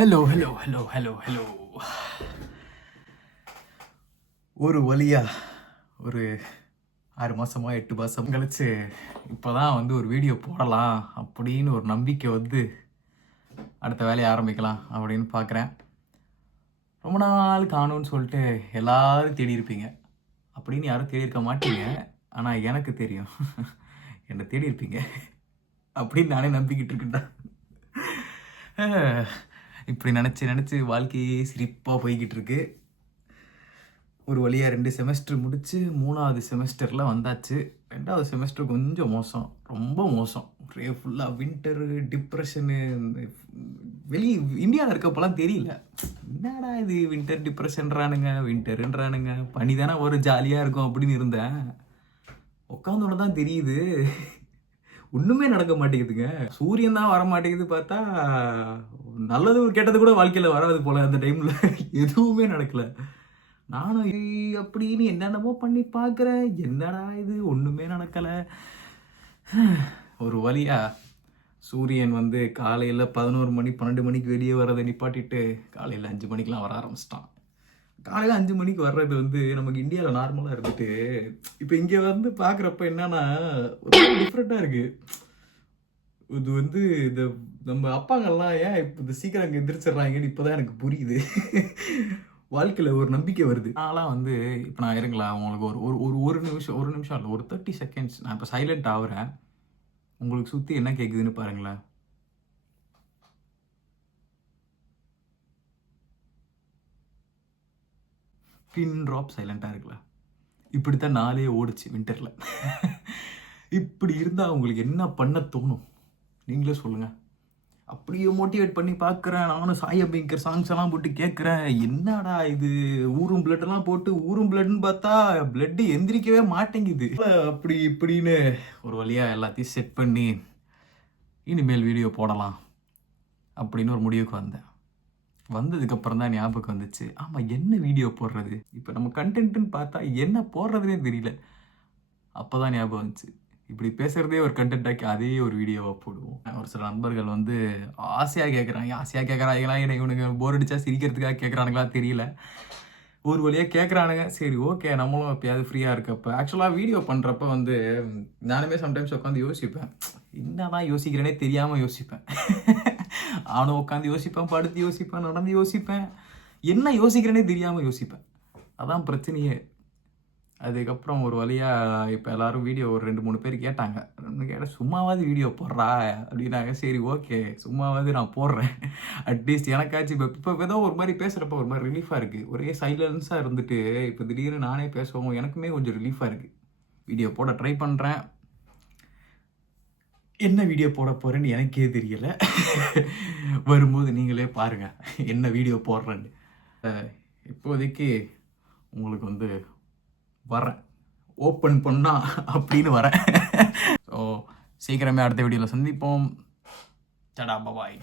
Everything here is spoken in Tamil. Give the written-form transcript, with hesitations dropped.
ஹலோ. ஒரு வழியா ஒரு 6 மாசமா 8 மாசம் கழிச்சு இப்போதான் வந்து ஒரு வீடியோ போடலாம் அப்படின்னு ஒரு நம்பிக்கை வந்து அடுத்த வேலையை ஆரம்பிக்கலாம் அப்படின்னு பார்க்குறேன். ரொம்ப நாள் காணும்னு சொல்லிட்டு எல்லாரும் தேடி இருப்பீங்க. அப்படின்னு யாரும் தேடி இருக்க மாட்டீங்க. ஆனால் எனக்கு தெரியும் என்னை தேடி இருப்பீங்க அப்படின்னு நானே நம்பிக்கிட்டு இருக்கேன்டா. இப்படி நினச்சி வாழ்க்கையே சிரிப்பாக போய்கிட்டு இருக்கு. ஒரு வழியாக 2 செமஸ்டர் முடித்து 3வது செமஸ்டரில் வந்தாச்சு. 2வது செமஸ்டர் கொஞ்சம் மோசம், ரொம்ப மோசம். ஒரே ஃபுல்லாக வின்டரு, டிப்ரெஷனு. இந்தியாவில் இருக்கப்போலாம் தெரியல, என்னடா இது வின்டர் டிப்ரெஷன்றானுங்க, வின்டருன்றானுங்க, பனி தானே ஒரு ஜாலியாக இருக்கும் அப்படின்னு இருந்தேன். உட்காந்தோட தான் தெரியுது ஒன்றுமே நடக்க மாட்டேங்குதுங்க. சூரியன் தான் வர மாட்டேங்குது. பார்த்தா நல்லது கெட்டது கூட வாழ்க்கையில் வராது போல். அந்த டைமில் எதுவுமே நடக்கலை. நானும் அப்படின்னு என்னென்னமோ பண்ணி பார்க்குறேன், என்னடா இது ஒன்றுமே நடக்கலை. ஒரு வழியா சூரியன் வந்து காலையில் 11 மணி 12 மணிக்கு வெளியே வர்றதை நிப்பாட்டிட்டு காலையில் 5 மணிக்கெலாம் வர ஆரம்பிச்சிட்டான். காலையில் 5 மணிக்கு வர்றது வந்து நமக்கு இந்தியாவில் நார்மலாக இருந்துட்டு இப்போ இங்கே வந்து பார்க்குறப்ப என்னன்னா டிஃப்ரெண்ட்டாக இருக்குது. இது வந்து இந்த நம்ம அப்பாங்கெல்லாம் ஏன் இப்போ இந்த சீக்கிரம் அங்கே எந்திரிச்சிட்றாங்கன்னு இப்போ தான் எனக்கு புரியுது. வாழ்க்கையில் ஒரு நம்பிக்கை வருது. நான்லாம் வந்து இப்போ நான் இருங்களா உங்களுக்கு ஒரு நிமிஷம் இல்லை, ஒரு 30 செகண்ட்ஸ் நான் இப்போ சைலண்ட் ஆகுறேன். உங்களுக்கு சுற்றி என்ன கேட்குதுன்னு பாருங்களேன். பின் ட்ராப் சைலண்ட்டாக இருக்குல்ல. இப்படித்தான் நாளே ஓடிச்சு வின்டரில். இப்படி இருந்தால் உங்களுக்கு என்ன பண்ண தோணும் நீங்களே சொல்லுங்கள். அப்படியே மோட்டிவேட் பண்ணி பார்க்குறேன். நானும் சாய் அபிங்கர் சாங்ஸ் எல்லாம் போட்டு கேட்குறேன். என்னடா இது ஊரும் பிளட்டெல்லாம் போட்டு ஊரும் பிளட்னு பார்த்தா பிளட்டு எந்திரிக்கவே மாட்டேங்குது. அப்படி இப்படின்னு ஒரு வழியாக எல்லாத்தையும் செட் பண்ணி இனிமேல் வீடியோ போடலாம் அப்படின்னு ஒரு முடிவுக்கு வந்தேன். வந்ததுக்கப்புறம் தான் ஞாபகம் வந்துச்சு, ஆமாம் என்ன வீடியோ போடுறது, இப்போ நம்ம கண்டென்ட்டுன்னு பார்த்தா என்ன போடுறதுனே தெரியல. அப்போ தான் ஞாபகம் வந்துச்சு, இப்படி பேசுகிறதே ஒரு கண்டென்ட்டாக்கி அதே ஒரு வீடியோவாக போடுவோம். ஒரு சில நண்பர்கள் வந்து ஆசையாக கேட்குறாங்களா, என்னை இவனுக்கு போர் அடித்தா சிரிக்கிறதுக்காக கேட்குறானுங்களா தெரியல. ஒரு வழியாக கேட்குறானுங்க. சரி ஓகே, நம்மளும் எப்பயாவது ஃப்ரீயாக இருக்கப்போ ஆக்சுவலாக வீடியோ பண்ணுறப்ப வந்து நானுமே சம்டைம்ஸ் உட்காந்து யோசிப்பேன், என்னதான் யோசிக்கிறேனே தெரியாமல் யோசிப்பேன். அவனை உட்காந்து யோசிப்பேன், படுத்து யோசிப்பேன், நடந்து யோசிப்பேன், என்ன யோசிக்கிறேனே தெரியாமல் யோசிப்பேன். அதான் பிரச்சனையே. அதுக்கப்புறம் ஒரு வழியாக இப்போ எல்லோரும் வீடியோ ஒரு 2-3 பேர் கேட்டாங்க. சும்மாவாவது வீடியோ போடுறா அப்படின்னாங்க. சரி ஓகே, சும்மாவாவது நான் போடுறேன். அட்லீஸ்ட் எனக்காச்சும் இப்போ ஏதோ ஒரு மாதிரி பேசுகிறப்ப ஒரு மாதிரி ரிலீஃபாக இருக்குது. ஒரே சைலன்ஸாக இருந்துட்டு இப்போ திடீர்னு நானே பேசுவோம், எனக்குமே கொஞ்சம் ரிலீஃபாக இருக்குது. வீடியோ போட ட்ரை பண்ணுறேன். என்ன வீடியோ போட போகிறேன்னு எனக்கே தெரியலை. வரும்போது நீங்களே பாருங்கள் என்ன வீடியோ போடுறேன்னு. இப்போதைக்கு உங்களுக்கு வந்து வரேன், ஓப்பன் பண்ணா அப்படின்னு வரேன். ஸோ சீக்கிரமே அடுத்த வீடியோவில் சந்திப்போம். டடா பாய்.